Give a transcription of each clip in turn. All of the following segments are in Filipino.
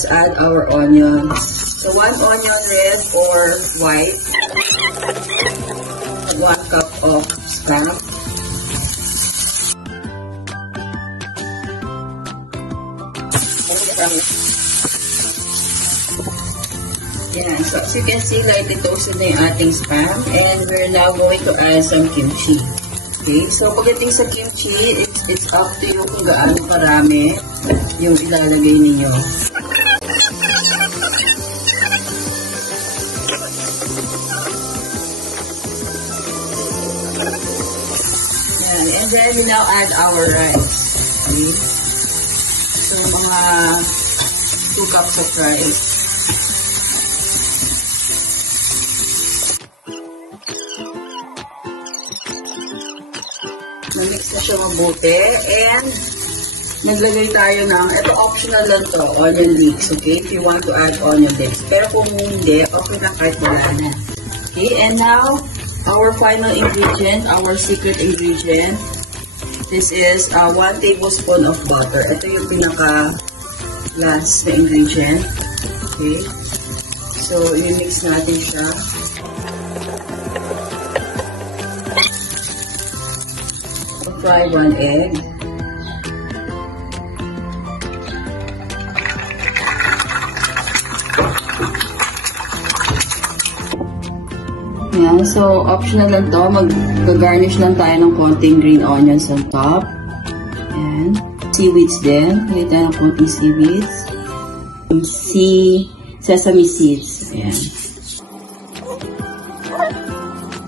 let's add our onions. So 1 onion, red or white. 1 cup of Spam. Yan. So as you can see, lightly toasted na yung ating Spam. And we're now going to add some kimchi. Okay, so pagdating sa kimchi, it's up to you kung gaano karami yung ilalagay ninyo. Yan. And then we now add our rice. Okay. So mga 2 cups of rice. Na-mix na siya mabuti. And naglagay tayo ng, ito optional lang to, onion leeks, okay? If you want to add onion leeks. Pero kung hindi, okay na kahit wala na. Okay, and now, our final ingredient, our secret ingredient, this is 1 tablespoon of butter. Ito yung pinaka-last na ingredient. Okay, so i-mix natin siya. Fry 1 egg. Yan. So, optional lang to. Mag-garnish lang tayo ng konting green onions on top. Yan. Seaweeds din. Lagay tayo ng konting seaweeds. Sesame seeds. Yan.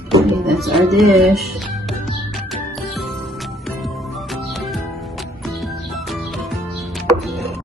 Okay, that's our dish.